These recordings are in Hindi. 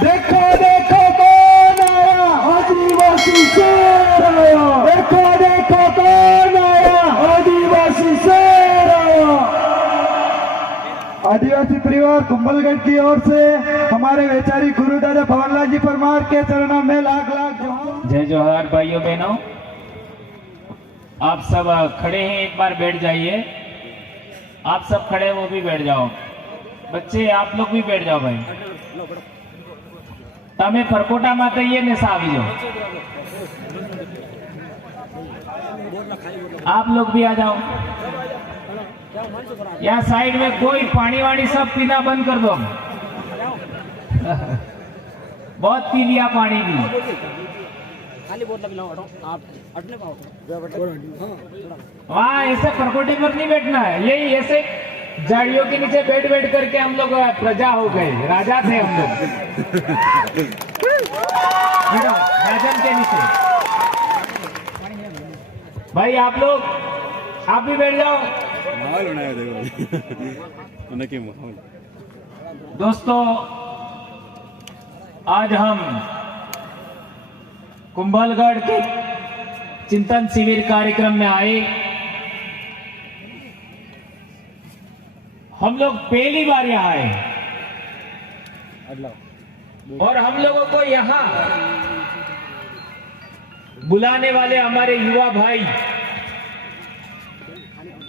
देखो देखो कौन आया, आदिवासी शेर आया। देखो देखो कौन आया, आदिवासी शेर आया। आदिवासी परिवार कुंभलगढ़ की ओर से हमारे वैचारिक गुरुदादा भवनलाल जी परमार के चरणों में लाख लाख जोहार। जय जोहार भाइयों बहनों, आप सब खड़े हैं, एक बार बैठ जाइए। आप सब खड़े हैं, वो भी बैठ जाओ। बच्चे आप लोग भी बैठ जाओ भाई। तमें परकोटा में कहिए ने सावी जाओ। आप लोग भी आ जाओ। या साइड में कोई पानी वानी सब पीना बंद कर दो। बहुत पी लिया पानी भी। वहाँ ऐसे परकोटे पर नहीं बैठना है, यही ऐसे झाड़ियों के नीचे बैठ बैठ करके हम लोग प्रजा हो गए, राजा थे हम लोग। राजन के नीचे भाई आप लोग, आप भी बैठ जाओ। माहौल बनाया देखो। माहौल दोस्तों, आज हम कुंभलगढ़ के चिंतन शिविर कार्यक्रम में आए। हम लोग पहली बार यहाँ आए और हम लोगों को यहाँ बुलाने वाले हमारे युवा भाई,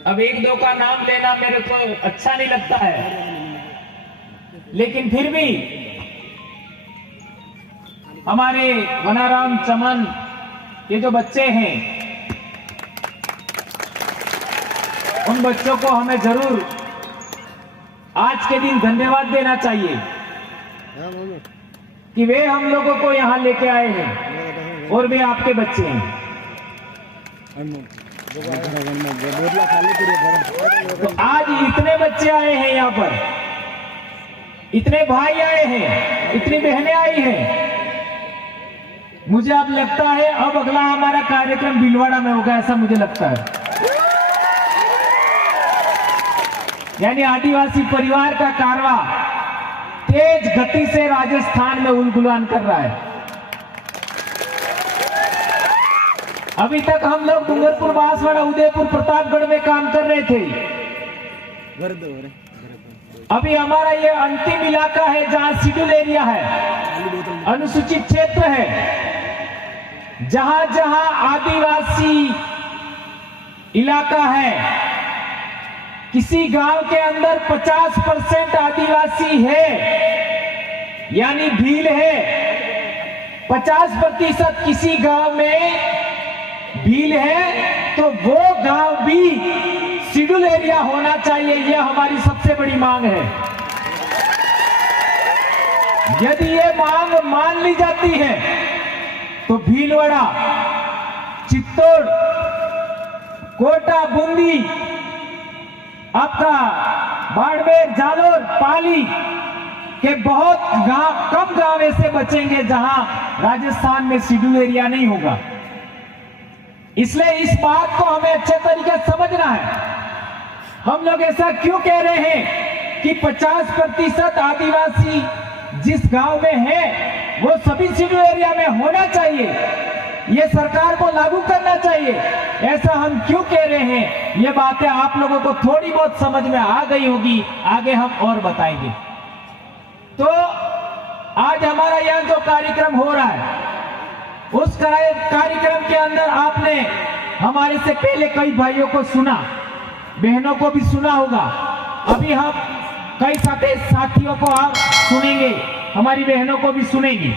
अब एक दो का नाम लेना मेरे को अच्छा नहीं लगता है, लेकिन फिर भी हमारे वनाराम चमन ये जो बच्चे हैं, उन बच्चों को हमें जरूर आज के दिन धन्यवाद देना चाहिए कि वे हम लोगों को यहाँ लेके आए हैं और वे आपके बच्चे हैं। तो आज इतने बच्चे आए हैं यहाँ पर, इतने भाई आए हैं, इतनी बहनें आई हैं। मुझे अब लगता है अब अगला हमारा कार्यक्रम भीलवाड़ा में होगा, ऐसा मुझे लगता है। यानी आदिवासी परिवार का कारवा तेज गति से राजस्थान में उलगुलान कर रहा है। अभी तक हम लोग डूंगरपुर, बांसवाड़ा, उदयपुर, प्रतापगढ़ में काम कर रहे थे। अभी हमारा ये अंतिम इलाका है जहां शेड्यूल एरिया है, अनुसूचित क्षेत्र है, जहां जहां आदिवासी इलाका है। किसी गांव के अंदर 50% आदिवासी है, यानी भील है। 50% किसी गांव में भील है तो वो गांव भी शेड्यूल एरिया होना चाहिए, यह हमारी सबसे बड़ी मांग है। यदि ये मांग मान ली जाती है तो भीलवाड़ा, चित्तौड़, कोटा, बूंदी, आपका बाड़मेर, जालोर, पाली के बहुत कम गांव ऐसे बचेंगे जहां राजस्थान में शेड्यूल एरिया नहीं होगा। इसलिए इस बात को हमें अच्छे तरीके से समझना है। हम लोग ऐसा क्यों कह रहे हैं कि 50% आदिवासी जिस गांव में है वो सभी शेड्यूल एरिया में होना चाहिए, ये सरकार को लागू करना चाहिए। ऐसा हम क्यों कह रहे हैं, ये बातें आप लोगों को थोड़ी बहुत समझ में आ गई होगी, आगे हम और बताएंगे। तो आज हमारा यहाँ जो कार्यक्रम हो रहा है, उस कार्यक्रम के अंदर आपने हमारे से पहले कई भाइयों को सुना, बहनों को भी सुना होगा। अभी हम कई साथियों को आप सुनेंगे, हमारी बहनों को भी सुनेंगे।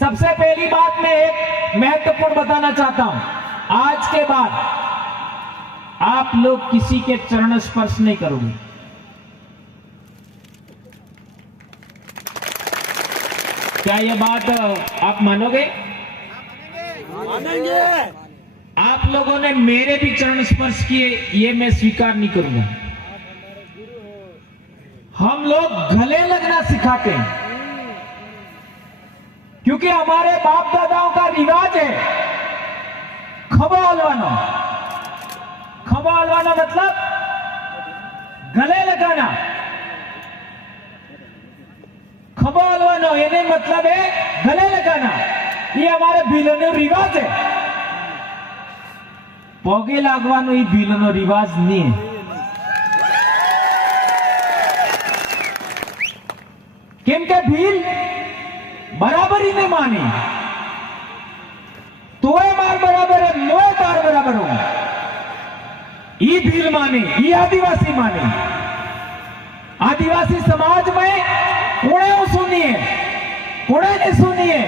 सबसे पहली बात मैं एक महत्वपूर्ण बताना चाहता हूं, आज के बाद आप लोग किसी के चरण स्पर्श नहीं करोगे। क्या यह बात आप मानोगे? मानेंगे। आप लोगों ने मेरे भी चरण स्पर्श किए, ये मैं स्वीकार नहीं करूंगा। हम लोग गले लगना सिखाते हैं क्योंकि हमारे बाप दादाओं का रिवाज है खबा हलवाना। खबा हलवाना मतलब गले लगाना। खबो हलवानो एने मतलब है गले लगाना। ये हमारे भीलोनो रिवाज है। पोगे लागवानो ये भीलोनो रिवाज नहीं है। केम के भील बराबरी नहीं मानी। तोए मार बराबर है, मोए तार बराबर हो। ये भील माने, ये आदिवासी माने। आदिवासी समाज में कोणे सुनिए, कोणे ने सुनिए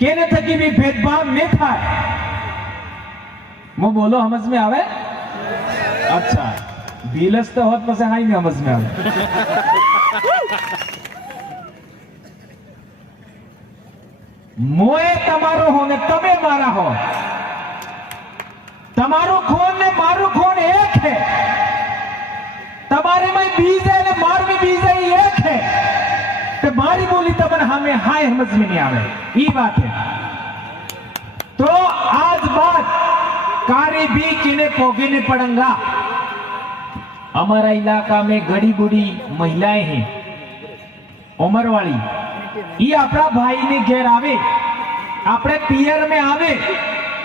केने थकी भी भेदभाव नहीं था। वो बोलो समझ में आवे? अच्छा, भीलस तो होत पसे हाई नहीं समझ में आवे। मोए तमारो हो ने तमे मारा हो। तमारो खून ने मारो खून एक है। तमारे में बीज है ने मार में बीज है एक है। तो मारी बोली तमन हमें हाय समझ में नहीं आवे। ये बात है। तो आज बात कारी भी किने पोगे ने पड़ंगा। हमारा इलाका में गड़ी बुड़ी महिलाएं हैं, उम्र वाली। ये अपना भाई ने घेर आवे, अपने पियर में आवे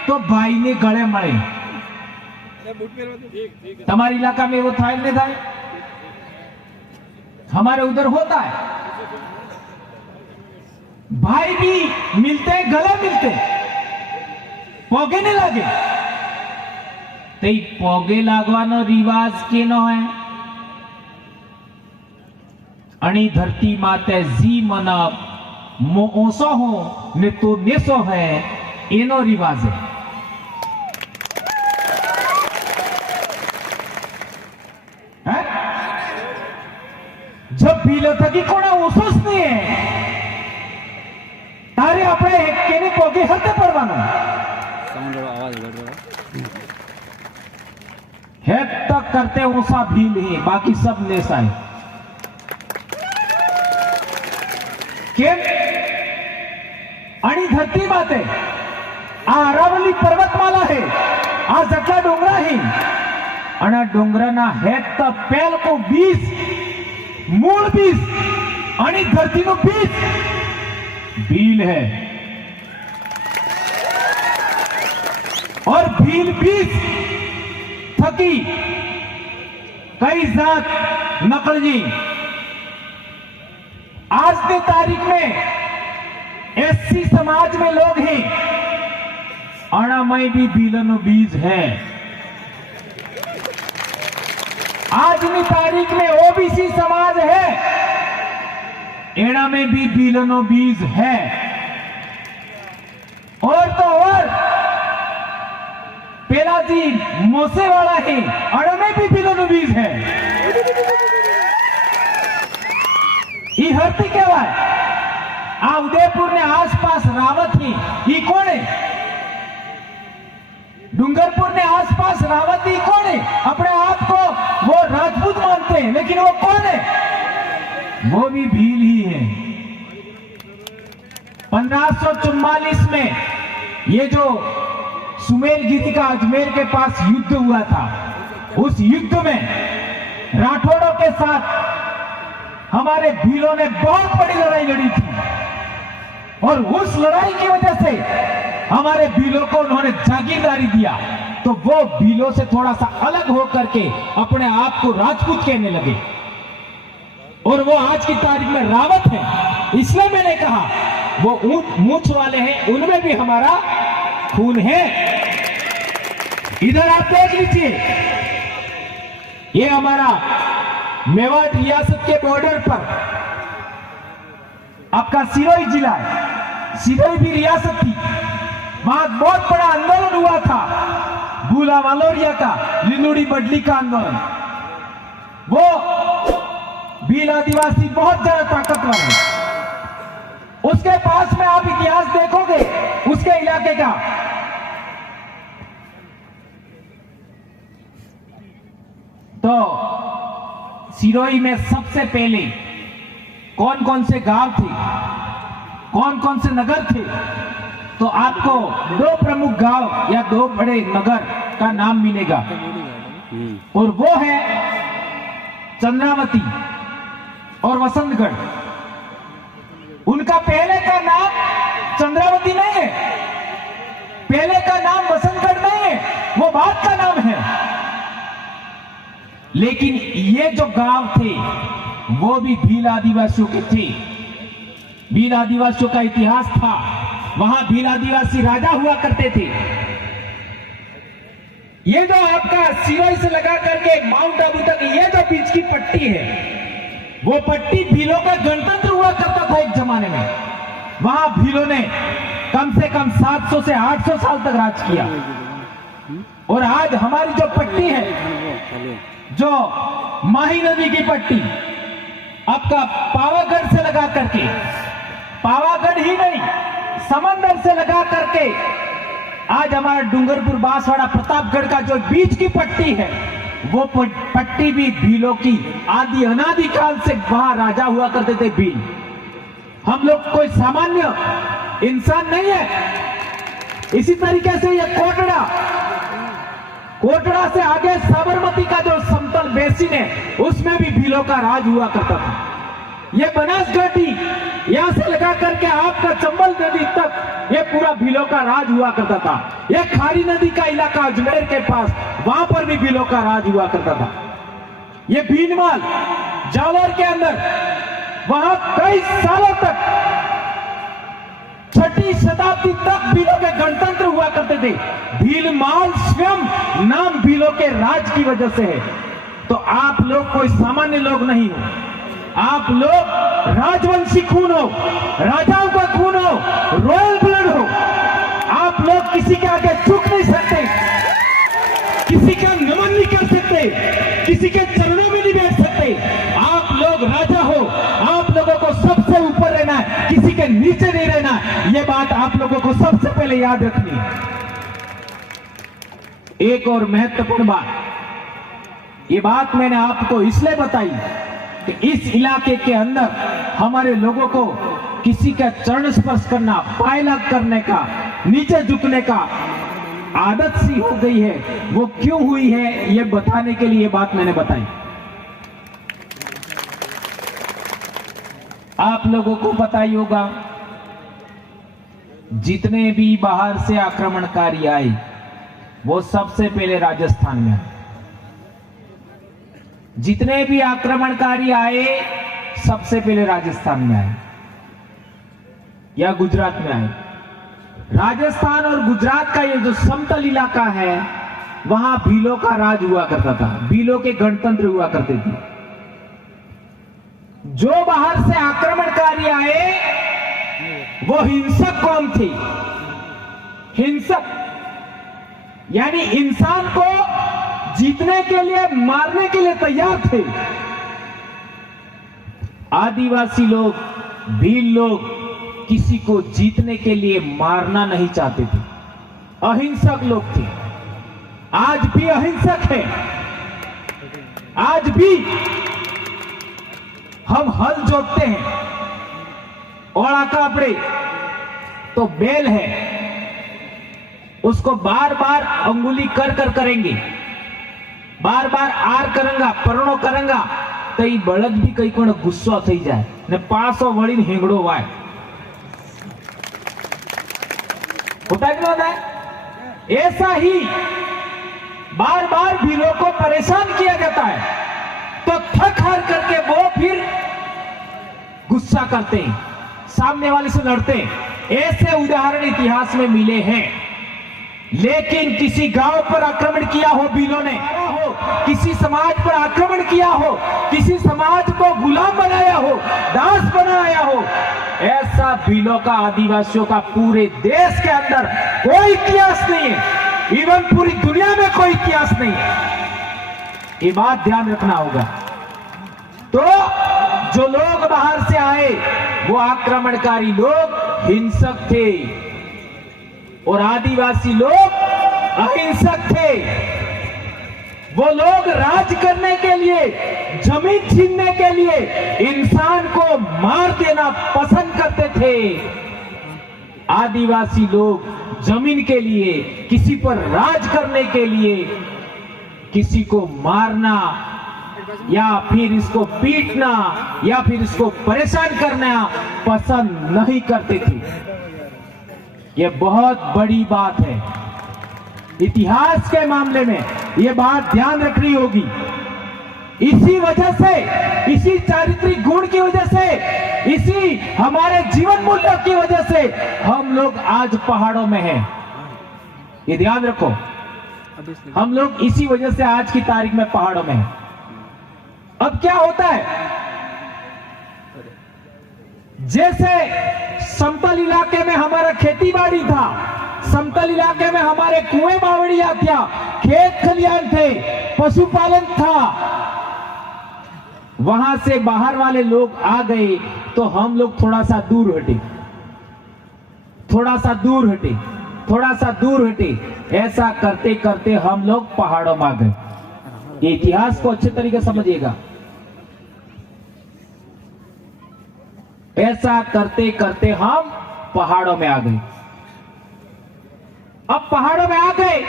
तो भाई ने गले मळे। तुम्हारे इलाका में वो थाई नहीं था? हमारे उधर होता है। भाई भी मिलते, गले मिलते, पोगे नहीं लागे। तो पोगे लागवानो रिवाज केनो है? अणी धरती माते जी मना मो ओसो हो ने तो नेसो है, एनो रिवाज है। जब भीलो थकी कोणा ओसोस नहीं है तारे अपने एक केने पोगे हते पड़वानो है तक करते ओसा भील ही, बाकी सब नेसा है। केम आणि धरती माते आ अरावली पर्वतमाला है, आ जटला डोंगरा है। आणि डोंगराना है तो पेल को बीज, मूल बीज आणि धरती नो बीज भील है। और भील बीज थकी कई जात नकल जी। आज की तारीख में एससी समाज में लोग हैं, अणामय भी भीलनो बीज है। आज की तारीख में ओबीसी समाज है, एड़ा में भी भीलनो बीज है। और तो और पेलाजी मोसे वाला है, अड़ा में भी भीलनो बीज है। ये हरती कहवाय। आ उदयपुर ने आसपास रावत ही, ये कौन है? डूंगरपुर ने आसपास रावत ही कौन है? अपने आप को वो राजपूत मानते हैं, लेकिन वो कौन है? वो भी भील ही है। 1544 में ये जो सुमेल गीतिका अजमेर के पास युद्ध हुआ था, उस युद्ध में राठौड़ों के साथ हमारे भीलों ने बहुत बड़ी लड़ाई लड़ी थी। और उस लड़ाई की वजह से हमारे भीलों को उन्होंने जागीरदारी दिया। तो वो भीलों से थोड़ा सा अलग होकर के अपने आप को राजपूत कहने लगे। और वो आज की तारीख में रावत है। इसलिए मैंने कहा वो ऊंट मूछ वाले हैं, उनमें भी हमारा खून है। इधर आप देख लीजिए, ये हमारा मेवाड़ रियासत के बॉर्डर पर आपका सिरोही जिला है। सिरोही भी रियासत थी, वहां बहुत बड़ा आंदोलन हुआ था, भूला वालोरिया का, लिनुड़ी बडली का आंदोलन। वो भील आदिवासी बहुत ज्यादा ताकतवर है। उसके पास में आप इतिहास देखोगे उसके इलाके का, तो सिरोही में सबसे पहले कौन कौन से गांव थे, कौन कौन से नगर थे, तो आपको दो प्रमुख गांव या दो बड़े नगर का नाम मिलेगा। और वो है चंद्रावती और वसंतगढ़। उनका पहले का नाम चंद्रावती नहीं है, पहले का नाम वसंतगढ़ नहीं है, वो बाद का नाम है। लेकिन ये जो गांव थे वो भी भील आदिवासियों के थे। भील आदिवासियों का इतिहास था, वहां भील आदिवासी राजा हुआ करते थे। ये जो आपका सिरोही से लगा करके माउंट आबू तक ये जो बीच की पट्टी है, वो पट्टी भीलों का गणतंत्र हुआ करता था एक जमाने में। वहां भीलों ने कम से कम 700 से 800 साल तक राज किया। और आज हमारी जो पट्टी है, जो माही नदी की पट्टी, आपका पावागढ़ से लगा करके, पावागढ़ ही नहीं समंदर से लगा करके आज हमारा डूंगरपुर, बांसवाड़ा, प्रतापगढ़ का जो बीच की पट्टी है, वो पट्टी भी भीलों की आदि अनादि काल से वहां राजा हुआ करते थे भील। हम लोग कोई सामान्य इंसान नहीं है। इसी तरीके से ये कोटड़ा से आगे साबरमती का जो समतल बेसिन है, उसमें भी भीलों का राज हुआ करता था। ये बनासघाटी यहां से लगा करके आपका चंबल नदी तक ये पूरा भीलों का राज हुआ करता था। ये खारी नदी का इलाका अजमेर के पास, वहां पर भी भीलों का राज हुआ करता था। ये भीनमाल जालौर के अंदर, वहां कई सालों तक 6ठी शताब्दी तक भीलों के गणतंत्र हुआ करते थे। भीलमाल स्वयं नाम भीलों के राज की वजह से है। तो आप लोग कोई सामान्य लोग नहीं हो, आप लोग राजवंशी खून हो, राजाओं का खून हो, रॉयल ब्लड हो। आप लोग किसी के आगे झुक नहीं सकते, किसी का नमन नहीं कर सकते, किसी के चरणों में नहीं बैठ सकते। आप लोग राजा हो, आप लोगों को सबसे ऊपर रहना है, किसी के नीचे नहीं रहना। यह बात आप लोगों को सबसे पहले याद रखनी है। एक और महत्वपूर्ण बात, ये बात मैंने आपको इसलिए बताई कि इस इलाके के अंदर हमारे लोगों को किसी का चरण स्पर्श करना, पायलग करने का, नीचे झुकने का आदत सी हो गई है। वो क्यों हुई है, ये बताने के लिए बात मैंने बताई। आप लोगों को पता ही होगा, जितने भी बाहर से आक्रमणकारी आए वो सबसे पहले राजस्थान में आए। जितने भी आक्रमणकारी आए सबसे पहले राजस्थान में आए या गुजरात में आए। राजस्थान और गुजरात का ये जो समतल इलाका है, वहां भीलों का राज हुआ करता था, भीलों के गणतंत्र हुआ करते थे। जो बाहर से आक्रमणकारी आए वो हिंसक कौम थी। हिंसक यानी इंसान को जीतने के लिए, मारने के लिए तैयार थे। आदिवासी लोग, भील लोग किसी को जीतने के लिए मारना नहीं चाहते थे, अहिंसक लोग थे। आज भी अहिंसक है। आज भी हम हल जोतते हैं, ओड़ा कापड़े तो बैल है, उसको बार बार अंगुली कर कर करेंगे, बार बार आर करेंगा, परणो करेंगा तो ये बળદ भी कई कोण गुस्सा થઈ જાય ને પાછો વળીને હેંગડો વાય। होता है कि नहीं होता है? ऐसा ही बार बार भीलों को परेशान किया जाता है, तो थक हार करके वो फिर गुस्सा करते हैं, सामने वाले से लड़ते हैं। ऐसे उदाहरण इतिहास में मिले हैं। लेकिन किसी गांव पर आक्रमण किया हो भीलों ने, किसी समाज पर आक्रमण किया हो, किसी समाज को गुलाम बनाया हो, दास बनाया हो, ऐसा भीलों का, आदिवासियों का पूरे देश के अंदर कोई इतिहास नहीं है। इवन पूरी दुनिया में कोई इतिहास नहीं है। ये बात ध्यान रखना होगा। तो जो लोग बाहर से आए वो आक्रमणकारी लोग हिंसक थे और आदिवासी लोग अहिंसक थे। वो लोग राज करने के लिए, जमीन छीनने के लिए इंसान को मार देना पसंद करते थे। आदिवासी लोग जमीन के लिए, किसी पर राज करने के लिए किसी को मारना या फिर इसको पीटना या फिर इसको परेशान करना पसंद नहीं करते थे। यह बहुत बड़ी बात है। इतिहास के मामले में यह बात ध्यान रखनी होगी। इसी वजह से, इसी चारित्रिक गुण की वजह से, इसी हमारे जीवन मूल्यों की वजह से हम लोग आज पहाड़ों में हैं। ये ध्यान रखो, हम लोग इसी वजह से आज की तारीख में पहाड़ों में हैं। अब क्या होता है, जैसे समतल इलाके में हमारा खेती बाड़ी था, समतल इलाके में हमारे कुएं बावड़िया था, खेत खलियान थे, पशुपालन था, वहां से बाहर वाले लोग आ गए तो हम लोग थोड़ा सा दूर हटे, थोड़ा सा दूर हटे, थोड़ा सा दूर हटे। ऐसा करते करते हम लोग पहाड़ों में आ गए। ये इतिहास को अच्छे तरीके से समझिएगा। ऐसा करते करते हम पहाड़ों में आ गए। अब पहाड़ों में आ गए,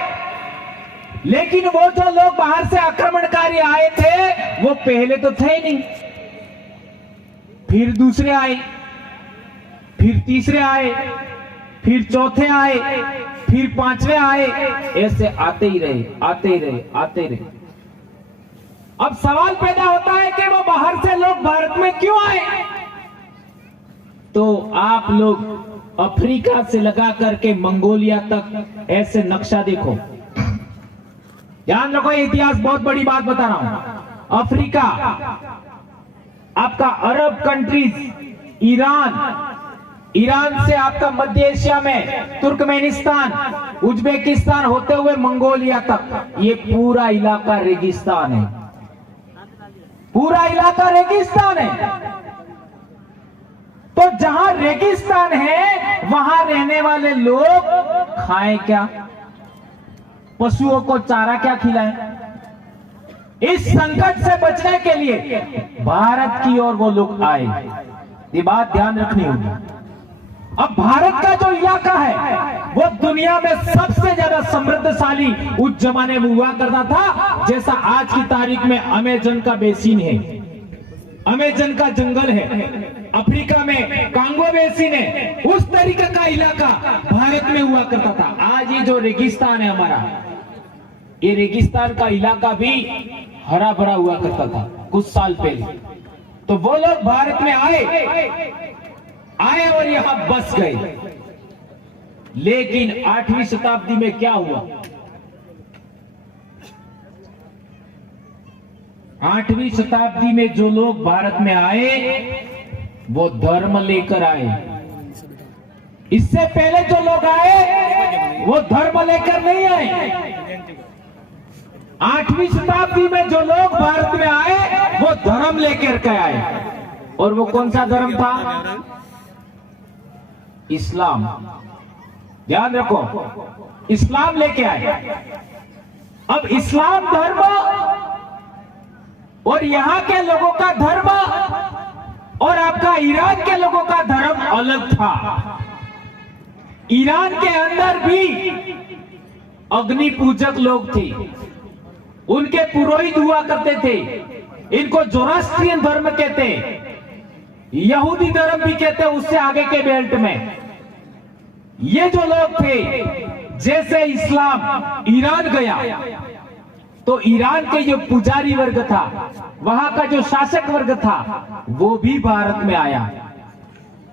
लेकिन वो जो लोग बाहर से आक्रमणकारी आए थे वो पहले तो थे ही नहीं, फिर दूसरे आए, फिर तीसरे आए, फिर चौथे आए, फिर पांचवे आए, ऐसे आते ही रहे, आते ही रहे, आते रहे। अब सवाल पैदा होता है कि वो बाहर से लोग भारत में क्यों आए? तो आप लोग अफ्रीका से लगा करके मंगोलिया तक ऐसे नक्शा देखो। ध्यान रखो, ये इतिहास बहुत बड़ी बात बता रहा हूं। अफ्रीका, आपका अरब कंट्रीज, ईरान से आपका मध्य एशिया में तुर्कमेनिस्तान, उज्बेकिस्तान होते हुए मंगोलिया तक, ये पूरा इलाका रेगिस्तान है, पूरा इलाका रेगिस्तान है। तो जहां रेगिस्तान है वहां रहने वाले लोग खाएं क्या, पशुओं को चारा क्या खिलाएं? इस संकट से बचने के लिए भारत की ओर वो लोग आए। ये बात ध्यान रखनी होगी। अब भारत का जो इलाका है वो दुनिया में सबसे ज्यादा समृद्धशाली उस जमाने में हुआ करता था। जैसा आज की तारीख में अमेजन का बेसिन है, अमेजन का जंगल है, अफ्रीका में कांगो बेसिन है, उस तरीके का इलाका भारत में हुआ करता था। आज ये जो रेगिस्तान है हमारा, ये रेगिस्तान का इलाका भी हरा भरा हुआ करता था कुछ साल पहले। तो वो लोग भारत में आए और यहां बस गए। लेकिन 8वीं शताब्दी में क्या हुआ? 8वीं शताब्दी में जो लोग भारत में आए वो धर्म लेकर आए। इससे पहले जो लोग आए वो धर्म लेकर नहीं आए। 8वीं शताब्दी में जो लोग भारत में आए वो धर्म लेकर के आए। और वो कौन सा धर्म था? इस्लाम। ध्यान रखो, इस्लाम लेके आए। अब इस्लाम धर्म और यहां के लोगों का धर्म और आपका ईरान के लोगों का धर्म अलग था। ईरान के अंदर भी अग्नि पूजक लोग थे, उनके पुरोहित हुआ करते थे। इनको जोरास्ट्रियन धर्म कहते, यहूदी धर्म भी कहते, उससे आगे के बेल्ट में ये जो लोग थे। जैसे इस्लाम ईरान गया तो ईरान के जो पुजारी वर्ग था, वहां का जो शासक वर्ग था, वो भी भारत में आया।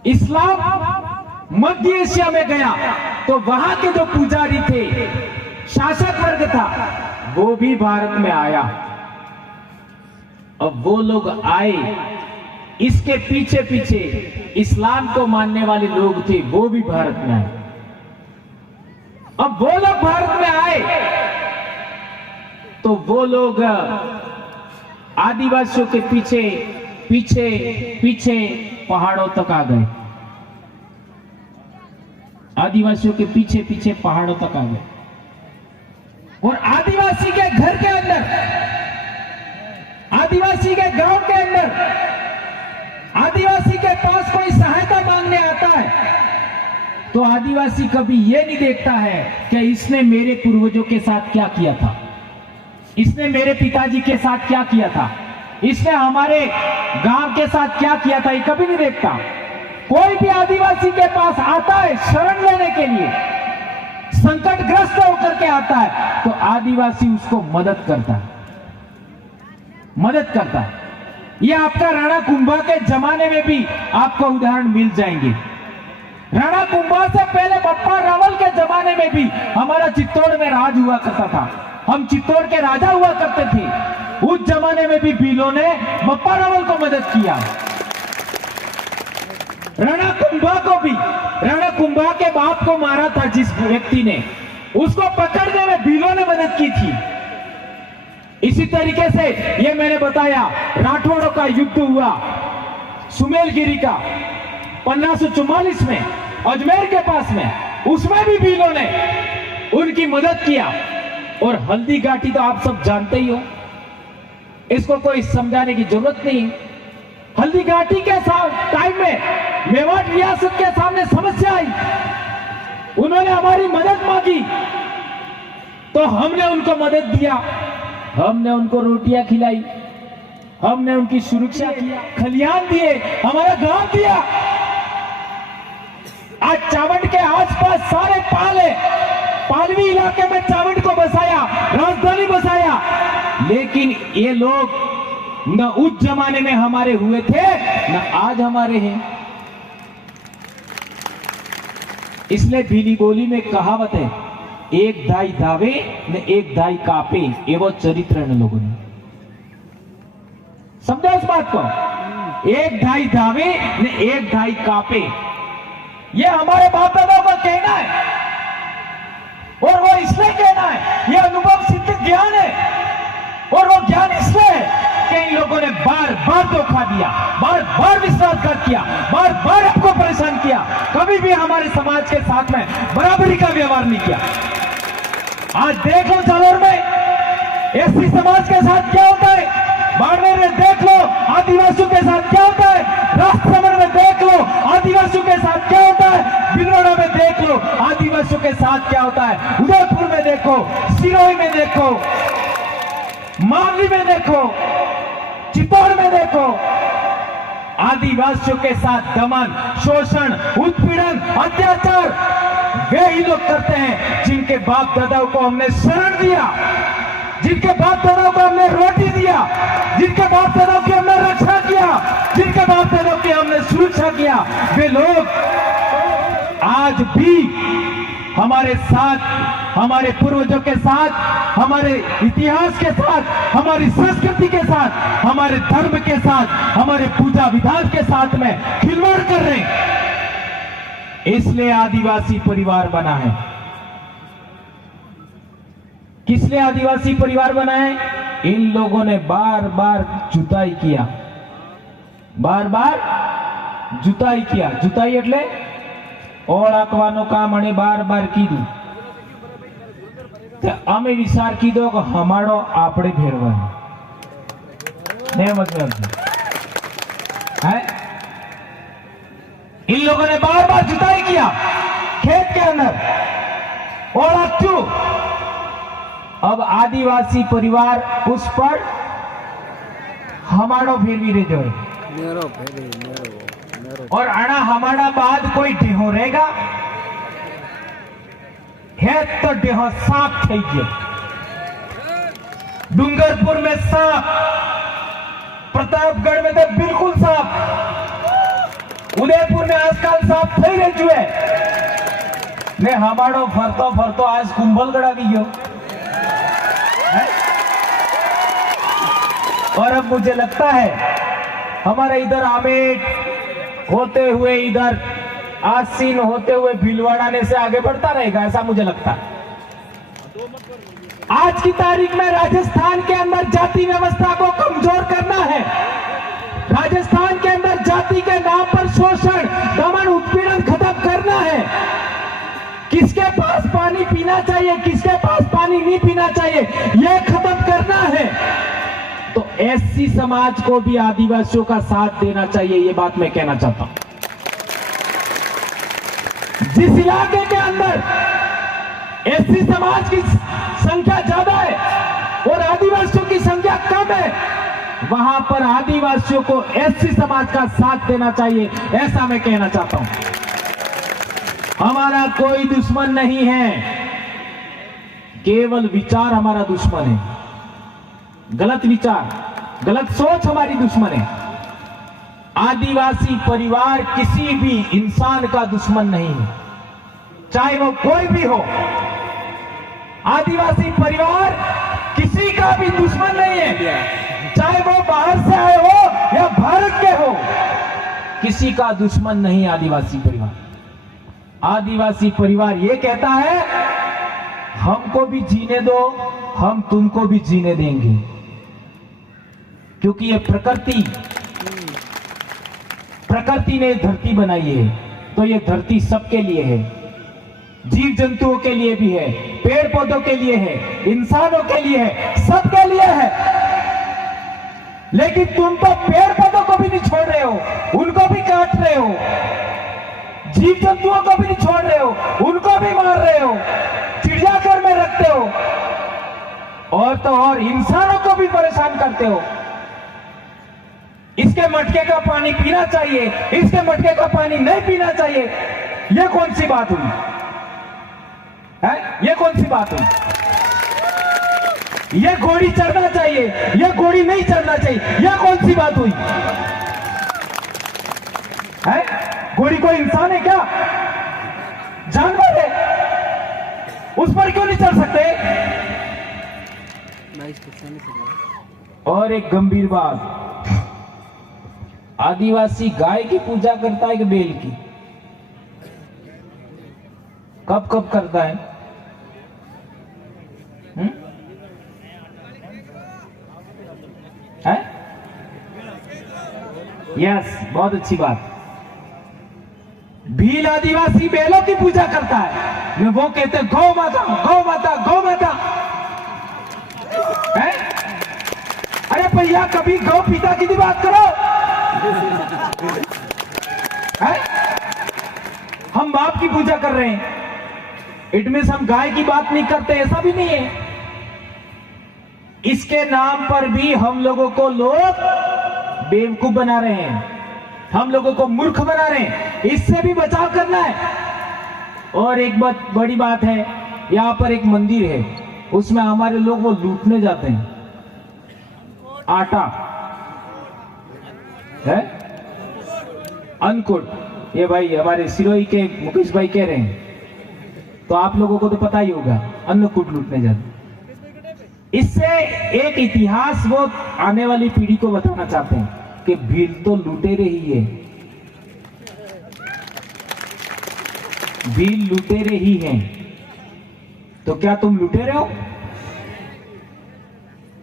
इस्लाम मध्य एशिया में गया तो वहां के जो पुजारी थे, शासक वर्ग था, वो भी भारत में आया। अब वो लोग आए, इसके पीछे पीछे इस्लाम को मानने वाले लोग थे, वो भी भारत में आए। अब वो लोग भारत में आए तो वो लोग आदिवासियों के पीछे पीछे पीछे पहाड़ों तक आ गए। आदिवासियों के पीछे पीछे पहाड़ों तक आ गए। और आदिवासी के घर के अंदर, आदिवासी के गांव के अंदर, आदिवासी के पास कोई सहायता मांगने आता है तो आदिवासी कभी यह नहीं देखता है कि इसने मेरे पूर्वजों के साथ क्या किया था, इसने मेरे पिताजी के साथ क्या किया था। इसने हमारे गांव के साथ क्या किया था ये कभी नहीं देखता। कोई भी आदिवासी के पास आता है शरण लेने के लिए, संकटग्रस्त होकर के आता है, तो आदिवासी उसको मदद करता है, मदद करता है। ये आपका राणा कुंभा के जमाने में भी आपको उदाहरण मिल जाएंगे। राणा कुंभा से पहले बप्पा रावल के जमाने में भी हमारा चित्तौड़ में राज हुआ करता था, हम चित्तौड़ के राजा हुआ करते थे। उस जमाने में भी भीलों ने बप्पा रावल को मदद किया। राणा कुंभा को भी, राणा कुंभा के बाप को मारा था जिस व्यक्ति ने, उसको पकड़ने में भीलों ने मदद की थी। इसी तरीके से ये मैंने बताया राठौड़ों का युद्ध हुआ सुमेलगिरी का 1544 में अजमेर के पास में, उसमें भी भीलों ने उनकी मदद किया। और हल्दी घाटी तो आप सब जानते ही हो, इसको कोई समझाने की जरूरत नहीं। हल्दी घाटी के टाइम में मेवाड़ रियासत के सामने समस्या आई, उन्होंने हमारी मदद मांगी तो हमने उनको मदद दिया, हमने उनको रोटियां खिलाई, हमने उनकी सुरक्षा की, खलियान दिए, हमारा गांव दिया। आज चावंड के आसपास सारे पालवी इलाके में चावंड को बसाया, राजधानी बसाया, लेकिन ये लोग न उस जमाने में हमारे हुए थे न आज हमारे हैं। इसलिए भीली बोली में कहावत है, एक दाई दावे न एक दाई कापे, एवं चरित्र है लोगों ने। समझो इस बात को, एक दाई दावे न एक दाई कापे, ये हमारे बाप दादाओं का कहना है और वो इसलिए कहना है, ये अनुभव सिद्ध ज्ञान है। और वो ज्ञान इसलिए है कि इन लोगों ने बार बार धोखा दिया, बार बार विश्वासघात किया, बार बार आपको परेशान किया, कभी भी हमारे समाज के साथ में बराबरी का व्यवहार नहीं किया। आज देख लो जालोर में एससी समाज के साथ क्या होता है, बाड़मेर में देख लो आदिवासियों के साथ क्या होता है, राजसमंद में देख लो आदिवासियों के साथ क्या होता है, भिलवाड़ा में देख लो आदिवासियों के साथ क्या होता है, उदयपुर में देखो, सिरोही में देखो, मावली में देखो, चित्तौड़ में देखो, आदिवासियों के साथ दमन, शोषण, उत्पीड़न, अत्याचार वे ही लोग करते हैं जिनके बाप दादाओं को हमने शरण दिया, जिनके बाप दादाओं को हमने रोटी दिया, जिनके बाप दादाओं की हमने रक्षा किया, जिनके बाप दादाओं की हमने सुरक्षा किया, वे लोग आज भी हमारे साथ, हमारे पूर्वजों के साथ, हमारे इतिहास के साथ, हमारी संस्कृति के साथ, हमारे धर्म के साथ, हमारे पूजा विधान के साथ में खिलवाड़ कर रहे हैं। इसलिए आदिवासी परिवार बना है। किस लिए आदिवासी परिवार बना है? इन लोगों ने बार बार जुताई किया, बार बार जुताई किया। जुताई એટલે ઓળખવાનું કામ અને બાર બાર કીધું તો અમે વિચાર કીધો કે હમાડો આપણે ફેરવાનો ને मतलब है। इन लोगों ने बार बार जुताई किया खेत के अंदर, ओळखू। अब आदिवासी परिवार उस पर हमाड़ो फेरवी रहे जो और आना हमारा बाद कोई ढेहो रहेगा है तो ढेहो साफ थी गयो। डूंगरपुर में साफ, प्रतापगढ़ में तो बिल्कुल साफ, उदयपुर में आजकल साफ थी रही है ने हमारो फरतो फरतो आज कुंभलगढ़ आ गयो। और अब मुझे लगता है हमारे इधर आमेट होते हुए, इधर आसीन होते हुए भीलवाड़ा ने से आगे बढ़ता रहेगा, ऐसा मुझे लगता है। आज की तारीख में राजस्थान के अंदर जाति व्यवस्था को कमजोर करना है, राजस्थान के अंदर जाति के नाम पर शोषण, दमन, उत्पीड़न खत्म करना है। किसके पास पानी पीना चाहिए, किसके पास पानी नहीं पीना चाहिए, यह खत्म करना है। तो एससी समाज को भी आदिवासियों का साथ देना चाहिए, ये बात मैं कहना चाहता हूं। जिस इलाके के अंदर एससी समाज की संख्या ज्यादा है और आदिवासियों की संख्या कम है, वहां पर आदिवासियों को एससी समाज का साथ देना चाहिए, ऐसा मैं कहना चाहता हूं। हमारा कोई दुश्मन नहीं है, केवल विचार हमारा दुश्मन है। गलत विचार, गलत सोच हमारी दुश्मन है। आदिवासी परिवार किसी भी इंसान का दुश्मन नहीं है, चाहे वो कोई भी हो। आदिवासी परिवार किसी का भी दुश्मन नहीं है, चाहे वो बाहर से आए हो या भारत के हो, किसी का दुश्मन नहीं आदिवासी परिवार। आदिवासी परिवार ये कहता है हमको भी जीने दो, हम तुमको भी जीने देंगे, क्योंकि ये प्रकृति ने धरती बनाई है, तो ये धरती सबके लिए है, जीव जंतुओं के लिए भी है, पेड़ पौधों के लिए है, इंसानों के लिए है, सबके लिए है। लेकिन तुम तो पेड़ पौधों को भी नहीं छोड़ रहे हो, उनको भी काट रहे हो, जीव जंतुओं को भी नहीं छोड़ रहे हो, उनको भी मार रहे हो, चिड़ियाघर में रखते हो, और तो और इंसानों को भी परेशान करते हो। इसके मटके का पानी पीना चाहिए, इसके मटके का पानी नहीं पीना चाहिए, यह कौन सी बात हुई है? यह कौन सी बात हुई? यह घोड़ी चढ़ना चाहिए, यह घोड़ी नहीं चढ़ना चाहिए, यह कौन सी बात हुई है? घोड़ी कोई इंसान है क्या? जानवर है, उस पर क्यों नहीं चढ़ सकते? और एक गंभीर बात, आदिवासी गाय की पूजा करता है कि बैल की? कब कब करता है? है? यस, बहुत अच्छी बात। भील आदिवासी बैलों की पूजा करता है, वो कहते हैं गौ माता, गौ माता, गौ माता है? अरे भैया, कभी गौ पिता की भी बात करो है? हम बाप की पूजा कर रहे हैं, इट मीन्स हम गाय की बात नहीं करते, ऐसा भी नहीं है। इसके नाम पर भी हम लोगों को लोग बेवकूफ बना रहे हैं, हम लोगों को मूर्ख बना रहे हैं, इससे भी बचाव करना है। और एक बात, बड़ी बात है, यहां पर एक मंदिर है, उसमें हमारे लोग वो लूटने जाते हैं, आटा है, अन्नकूट, ये भाई हमारे सिरोही के मुकेश भाई कह रहे हैं, तो आप लोगों को तो पता ही होगा, अन्नकूट लूटने जाते। इससे एक इतिहास वो आने वाली पीढ़ी को बताना चाहते हैं कि भील तो लुटेरे ही है, भील लुटेरे ही हैं। तो क्या तुम लुटेरे हो?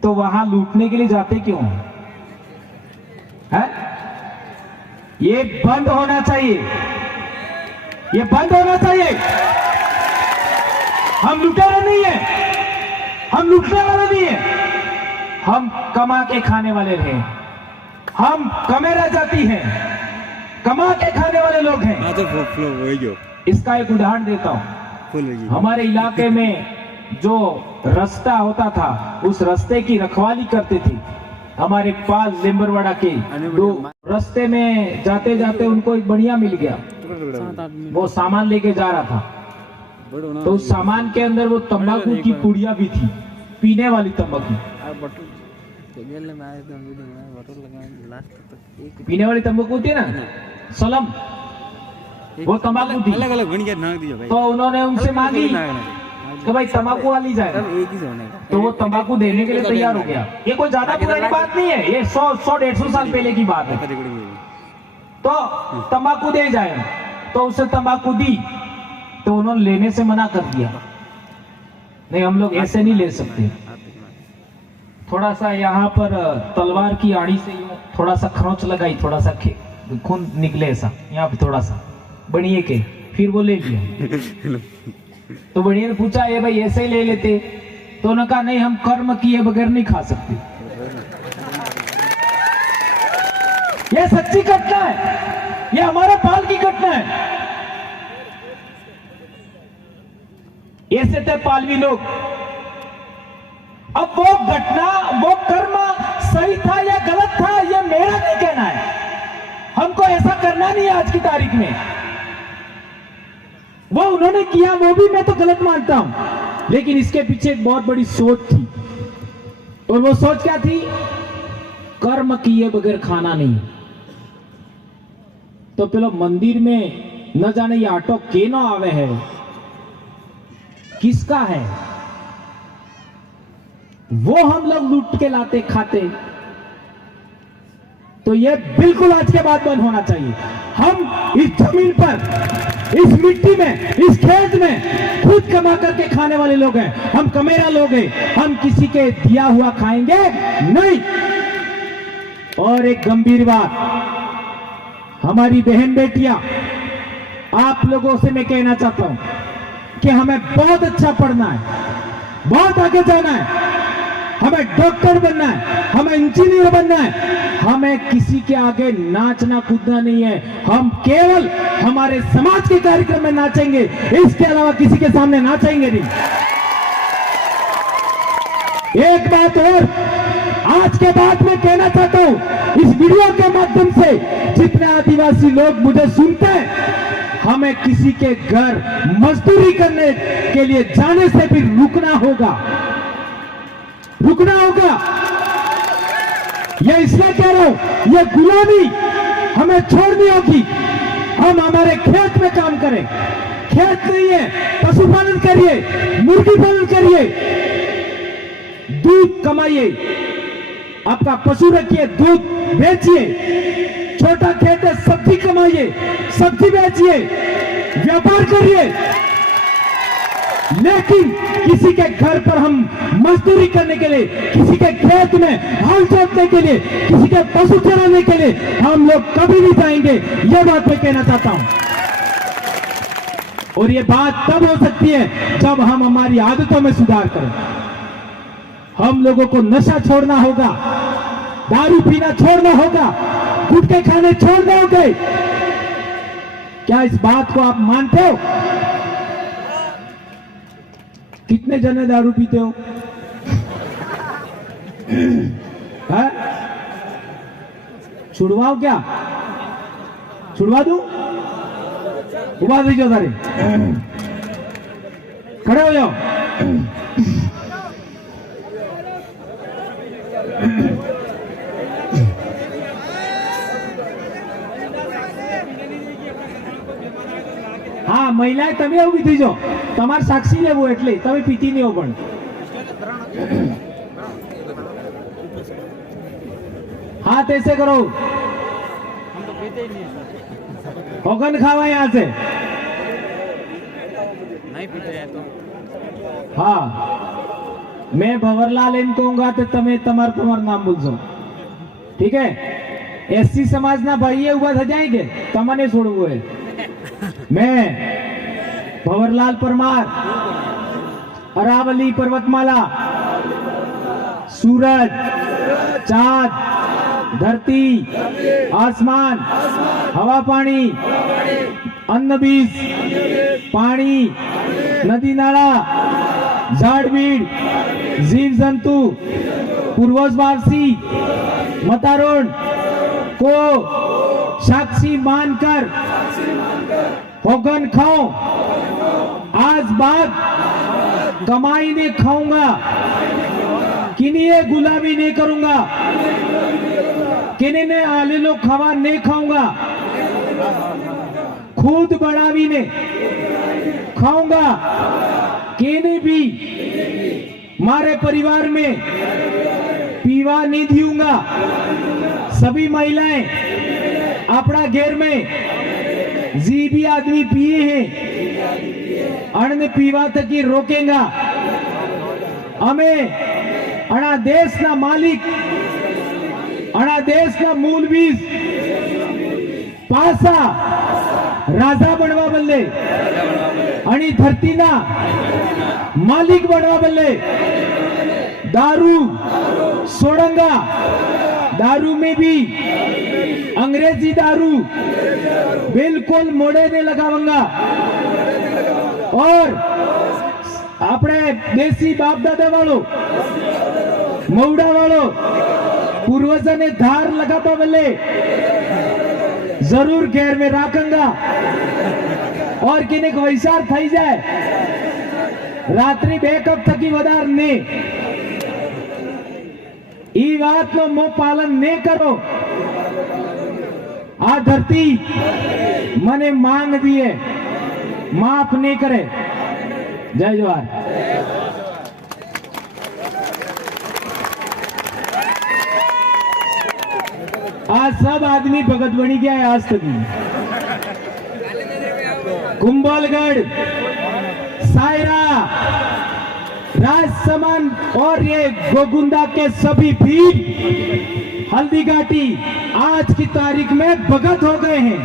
तो वहां लूटने के लिए जाते क्यों है? ये बंद होना चाहिए, ये बंद होना चाहिए। हम लुटेरे नहीं है, हम लूटने वाले नहीं है, हम कमा के खाने वाले हैं, हम कमेरा जाति हैं, कमा के खाने वाले लोग हैं। इसका एक उदाहरण देता हूं। हमारे इलाके में जो रास्ता होता था, उस रास्ते की रखवाली करते थे हमारे पाल लेम्बरवाड़ा के दो। रास्ते में जाते जाते उनको एक बढ़िया मिल गया, वो सामान लेके जा रहा था, तो उस सामान के अंदर वो तंबाकू की पुड़िया भी थी, पीने वाली तंबाकू, पीने वाली तंबाकू होती है ना, सलम, वो तंबाकू थी। अलग अलग नाम दिया भाई। तो उन्होंने उनसे मांगी कि भाई तंबाकू वाली जाए, तो वो तंबाकू देने के लिए तैयार हो गया। ये कोई ज्यादा पुरानी बात नहीं है, ये 100-150 साल पहले की बात है। तो तंबाकू दे जाए, तो उसे तंबाकू दी, तो उन्होंने लेने से मना कर दिया, नहीं हम लोग ऐसे नहीं ले सकते। थोड़ा सा यहाँ पर तलवार की आड़ी से थोड़ा सा खरोंच लगाई, थोड़ा सा खून निकले ऐसा, यहाँ पे थोड़ा सा बढ़िया के, फिर वो ले लिया। तो बढ़िया ने पूछा, ये भाई ऐसे ही ले लेते? तो उन्होंने कहा नहीं, हम कर्म किए बगैर नहीं खा सकते। यह सच्ची घटना है, यह हमारे पाल की घटना है। ऐसे थे पालवी लोग। अब वो घटना, वो कर्म सही था या गलत ऐसा करना नहीं है आज की तारीख में। वो उन्होंने किया वो भी मैं तो गलत मानता हूं, लेकिन इसके पीछे एक बहुत बड़ी सोच थी। और वो सोच क्या थी? कर्म किए बगैर खाना नहीं। तो पेलो मंदिर में न जाने ये ऑटो के न आवे है, किसका है, वो हम लोग लूट के लाते खाते। तो ये बिल्कुल आज के बाद बंद होना चाहिए। हम इस जमीन पर, इस मिट्टी में, इस खेत में खुद कमा करके खाने वाले लोग हैं। हम कमेरा लोग हैं, हम किसी के दिया हुआ खाएंगे नहीं। और एक गंभीर बात, हमारी बहन बेटियां, आप लोगों से मैं कहना चाहता हूं कि हमें बहुत अच्छा पढ़ना है, बहुत आगे जाना है, हमें डॉक्टर बनना है, हमें इंजीनियर बनना है। हमें किसी के आगे नाचना कूदना नहीं है। हम केवल हमारे समाज के कार्यक्रम में नाचेंगे, इसके अलावा किसी के सामने नाचेंगे नहीं। एक बात और आज के बाद मैं कहना चाहता हूं, इस वीडियो के माध्यम से जितने आदिवासी लोग मुझे सुनते हैं, हमें किसी के घर मजदूरी करने के लिए जाने से भी रुकना होगा, रुकना होगा। यह इसलिए कह रहा हूं, यह गुलामी हमें छोड़नी होगी। हम हमारे खेत में काम करें, खेत नहीं है, पशुपालन करिए, मुर्गी पालन करिए, दूध कमाइए, आपका पशु रखिए, दूध बेचिए, छोटा खेत है, सब्जी कमाइए, सब्जी बेचिए, व्यापार करिए। लेकिन किसी के घर पर हम मजदूरी करने के लिए, किसी के खेत में हल जोतने के लिए, किसी के पशु चराने के लिए हम लोग कभी नहीं जाएंगे। यह बात मैं कहना चाहता हूं। और यह बात तब हो सकती है जब हम हमारी आदतों में सुधार करें। हम लोगों को नशा छोड़ना होगा, दारू पीना छोड़ना होगा, गुटखे खाने छोड़ने होंगे। क्या इस बात को आप मानते हो? कितने जने दारू पीते हो? है? छुड़वाओ क्या? छुड़वा दूं? उबा दीजिए सारे, खड़े हो जाओ। હા, મહિલાએ તમે ઉભી થઈ જાઓ, તમારે સાક્ષી લેવું એટલે તમે પીતી નહીં હો। પણ हाथ ऐसे करो, होगन खावा यहाँ से, नहीं पीते हैं तो। हाँ, मैं भंवरलाल एम कहूंगा तो तमे तमार नाम बोलशो, ठीक है? एससी समाज ना भाई उभा थ जाएंगे, तमने छोड़वू है। मैं भंवरलाल परमार, अरावली पर्वतमाला, सूरज, चांद, धरती, आसमान, हवा पानी, अन्न बीज, पानी, नदी नाला, झाड़ बीड़, जीव जंतु, पूर्वजवासी, मतारोण को साक्षी मानकर होगन खाओ। आज बाद कमाई नहीं खाऊंगा, किन्हीं गुलामी नहीं करूंगा, किन्हीं ने आलेलो खावा नहीं खाऊंगा, खुद बढ़ावी ने खाऊंगा, किन्हीं भी मारे परिवार में पीवा नहीं दूंगा। सभी महिलाएं अपना घेर में जी भी आदमी पिए हैं अन्न पीवा तक रोकेगा। हमें अणा देश ना मालिक, अणा देश ना मूलवीज पासा राजा बनवा बदले आणि धरती ना मालिक बनवा बदले दारू सोडंगा। दारू में भी अंग्रेजी दारू बिल्कुल मोड़े ने लगाऊंगा और अपने देसी बाप दादा वालों मऊड़ा वालों पूर्वज ने धार लगाता बल्ले જરૂર ઘેર में રાખંગા और किनेक वैसार થઈ જાય રાત્રિ 2 કપ થકી વધાર ને ई बात नो मो पालन ने करो आ धरती मने मांग दिए माफ नहीं करे। जय जवाहर। आज सब आदमी भगत बनी गया है। आज तक कुंभलगढ़, सायरा, राजसमंद और ये गोगुंदा के सभी भील हल्दीघाटी आज की तारीख में भगत हो गए हैं।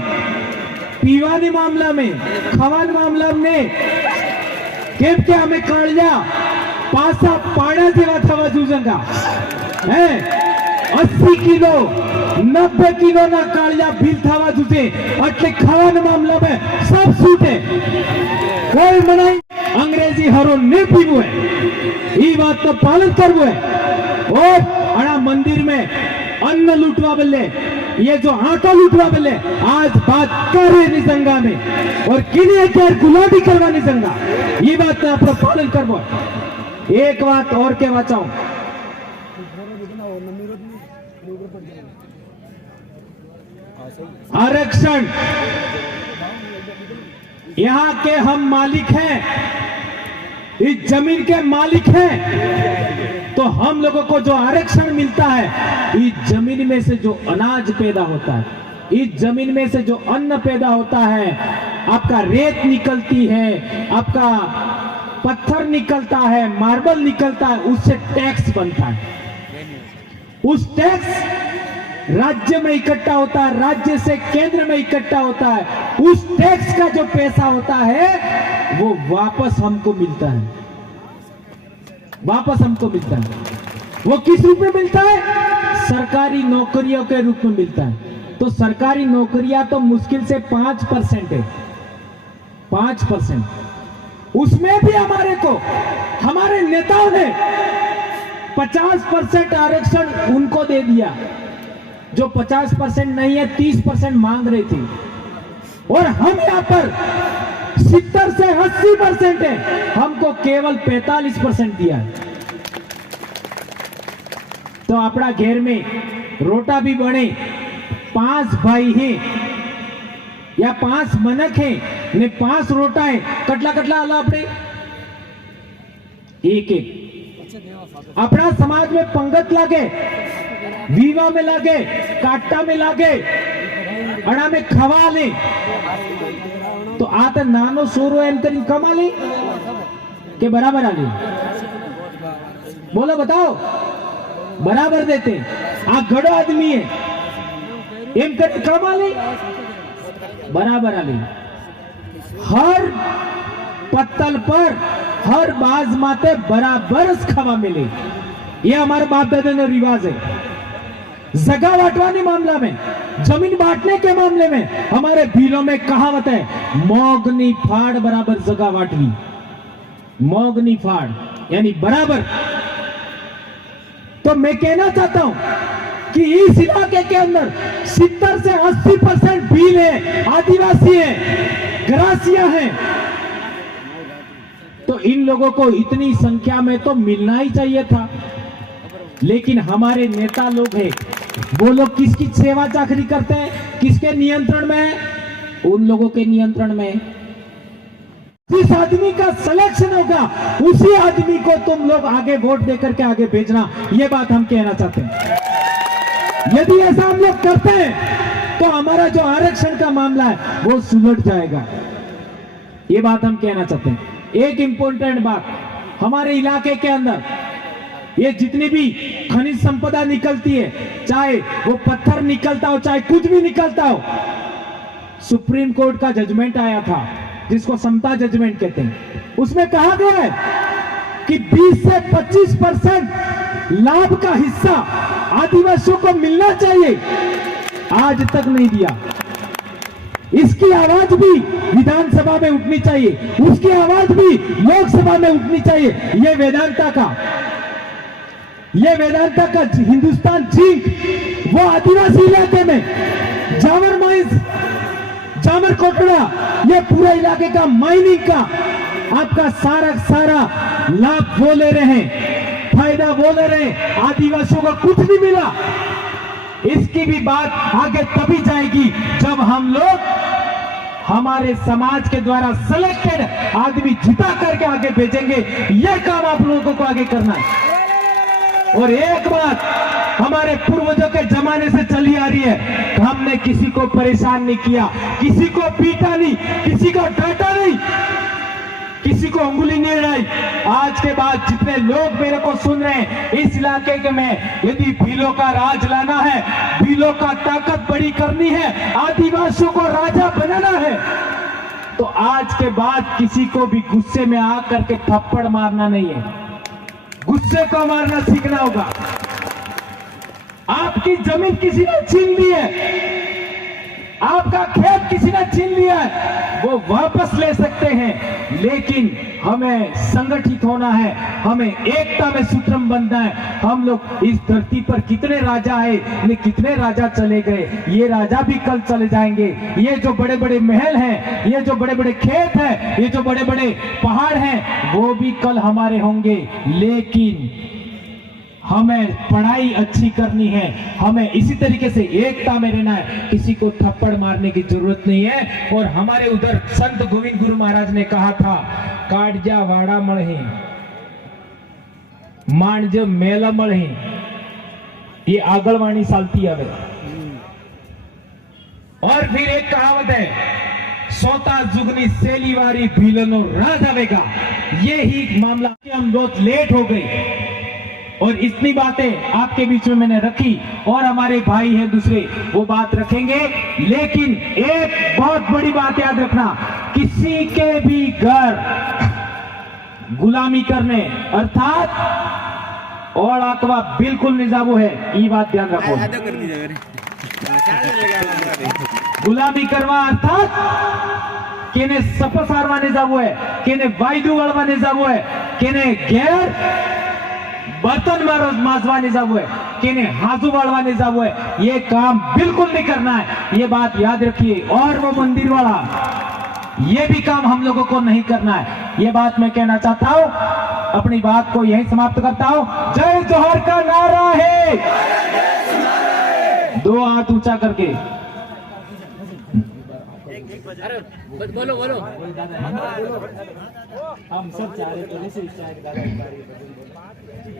पीवानी मामला में, खवान मामला में केम के हमें कालिया पासा पाड़ा जेवा थवा जूझंगा है। 80 किलो 90 किलो ना कालिया भील थवा जूझे अटले खवान मामला में सब सूटे कोई मनाई अंग्रेजी हरो ने पीवो है। ये बात तो पालन करवो है। और अड़ा मंदिर में अन्न लूटवा बल्ले, ये जो आटा लूटवा बल्ले आज बात करे निजंगा में और किने के गुलामी करवा निजंगा। ये बात तो आप पालन करवो है। एक बात और के बचाओ, आरक्षण यहाँ के हम मालिक हैं, इस जमीन के मालिक हैं, तो हम लोगों को जो आरक्षण मिलता है, इस जमीन में से जो अनाज पैदा होता है, इस जमीन में से जो अन्न पैदा होता है, आपका रेत निकलती है, आपका पत्थर निकलता है, मार्बल निकलता है, उससे टैक्स बनता है। उस टैक्स राज्य में इकट्ठा होता है, राज्य से केंद्र में इकट्ठा होता है। उस टैक्स का जो पैसा होता है वो वापस हमको मिलता है, वापस हमको मिलता है। वो किस रूप में मिलता है? सरकारी नौकरियों के रूप में मिलता है। तो सरकारी नौकरियां तो मुश्किल से 5% है, 5%। उसमें भी हमारे को हमारे नेताओं ने 50% आरक्षण उनको दे दिया। जो 50% नहीं है 30% मांग रही थी, और हम यहाँ पर 70 से 80% है, हमको केवल 45% दिया। तो अपना घेर में रोटा भी बने 5 भाई हैं या 5 मनक हैं ने 5 रोटा है, कटला कटला आला अपने एक एक। अपना समाज में पंगत लागे, वीवा में लागे, काटा में लागे, अड़ा में खवा ले, तो आते नानो सोरो एम करी कमा ले के बराबर आ ले? बोलो बताओ, बराबर देते। आ गड़ो आदमी है, एम करी कमा ले, बराबर आ ले। हर पत्तल पर, हर बाज माते बराबर खवा मिले। ये हमारे बाप दादा ने रिवाज है। जगह बांटवानी मामला में, जमीन बांटने के मामले में हमारे भीलों में कहावत है, मोगनी फाड़ बराबर जगह बांटवी। मोगनी फाड़ यानी बराबर। तो मैं कहना चाहता हूं कि इस इलाके के अंदर 70 से 80% भील है, आदिवासी है, ग्रासिया है। तो इन लोगों को इतनी संख्या में तो मिलना ही चाहिए था। लेकिन हमारे नेता लोग हैं, वो लोग किसकी सेवा चाकरी करते हैं, किसके नियंत्रण में है? उन लोगों के नियंत्रण में। जिस आदमी का सिलेक्शन होगा उसी आदमी को तुम लोग आगे वोट देकर के आगे भेजना, ये बात हम कहना चाहते हैं। यदि ऐसा हम लोग करते हैं तो हमारा जो आरक्षण का मामला है वो सुलझ जाएगा, ये बात हम कहना चाहते हैं। एक इंपॉर्टेंट बात, हमारे इलाके के अंदर ये जितनी भी खनिज संपदा निकलती है, चाहे वो पत्थर निकलता हो, चाहे कुछ भी निकलता हो, सुप्रीम कोर्ट का जजमेंट आया था जिसको समता जजमेंट कहते हैं। उसमें कहा गया है कि 20 से 25% लाभ का हिस्सा आदिवासियों को मिलना चाहिए। आज तक नहीं दिया। इसकी आवाज भी विधानसभा में उठनी चाहिए, उसकी आवाज भी लोकसभा में उठनी चाहिए। ये वेदांता का हिंदुस्तान जिंक वो आदिवासी इलाके में जावर इस जामर कोटड़ा, ये पूरे इलाके का माइनिंग का आपका सारा लाभ वो ले रहे हैं, फायदा वो ले रहे हैं, आदिवासियों को कुछ नहीं मिला। इसकी भी बात आगे तभी जाएगी जब हम लोग हमारे समाज के द्वारा सिलेक्टेड आदमी जिता करके आगे भेजेंगे। यह काम आप लोगों को आगे करना है। और एक बात हमारे पूर्वजों के जमाने से चली आ रही है, हमने किसी को परेशान नहीं किया, किसी को पीटा नहीं, किसी को डांटा नहीं, किसी को उंगली नहीं उड़ाई। आज के बाद जितने लोग मेरे को सुन रहे हैं इस इलाके के में, यदि भीलों का राज लाना है, भीलों का ताकत बड़ी करनी है, आदिवासियों को राजा बनाना है, तो आज के बाद किसी को भी गुस्से में आ करके थप्पड़ मारना नहीं है, गुस्से को मारना सीखना होगा। आपकी जमीन किसी ने छीन ली है, आपका खेत किसी ने छीन लिया है, वो वापस ले सकते हैं, लेकिन हमें संगठित होना है, हमें एकता में सूत्रम बनना है। हम लोग इस धरती पर कितने राजा है, कितने राजा चले गए, ये राजा भी कल चले जाएंगे। ये जो बड़े बड़े महल हैं, ये जो बड़े बड़े खेत हैं, ये जो बड़े बड़े पहाड़ हैं, वो भी कल हमारे होंगे। लेकिन हमें पढ़ाई अच्छी करनी है, हमें इसी तरीके से एकता में रहना है, किसी को थप्पड़ मारने की जरूरत नहीं है। और हमारे उधर संत गोविंद गुरु महाराज ने कहा था, काटजा वाड़ा मढ़े मांज मेला मढ़े, ये आगलवाणी सालती आवे। और फिर एक कहावत है, सोता जुगनी सेलीवारी भीलनो राज आवेगा। ये ही मामला कि हम बहुत लेट हो गए और इतनी बातें आपके बीच में मैंने रखी, और हमारे भाई हैं दूसरे वो बात रखेंगे। लेकिन एक बहुत बड़ी बात याद रखना, किसी के भी घर गुलामी करने अर्थात और अथवा बिल्कुल निजाबो है, ये बात ध्यान रखो। गुलामी करवा अर्थात केने सपसारवा निजाबो है, केने वायदू वालवा निजाबो है, केने घेर बर्तन माजवाने जाबो है, केने हाजू वालवाने जाबो है, ये काम बिल्कुल नहीं करना है, ये बात याद रखिए। और वो मंदिर वाला, ये भी काम हम लोगों को नहीं करना है, ये बात मैं कहना चाहता हूं। अपनी बात को यहीं समाप्त करता हूं। जय जोहर का नारा है, दो हाथ ऊंचा करके बोलो बोलो। हम सब चाह रहे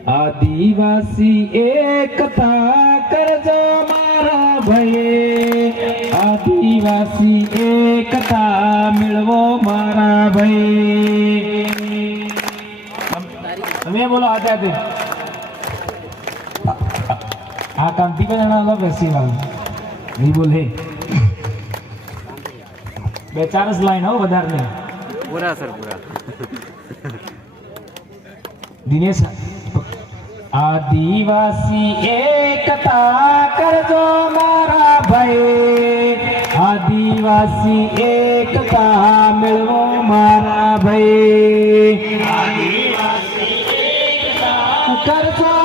आदिवासी एकता कर जो मारा भये, आदिवासी एकता मिलवो मारा भये। તમે બોલો આતે આતે આ કાંતિ પર જણા ફેસ્ટિવલ નહીં બોલે બે ચાર જ લાઈન હો વધારે નહીં पूरा सर पूरा दिनेश। आदिवासी एकता कर जो मारा भय, आदिवासी एकता मिलवो मारा भय, आदिवासी एकता कर जो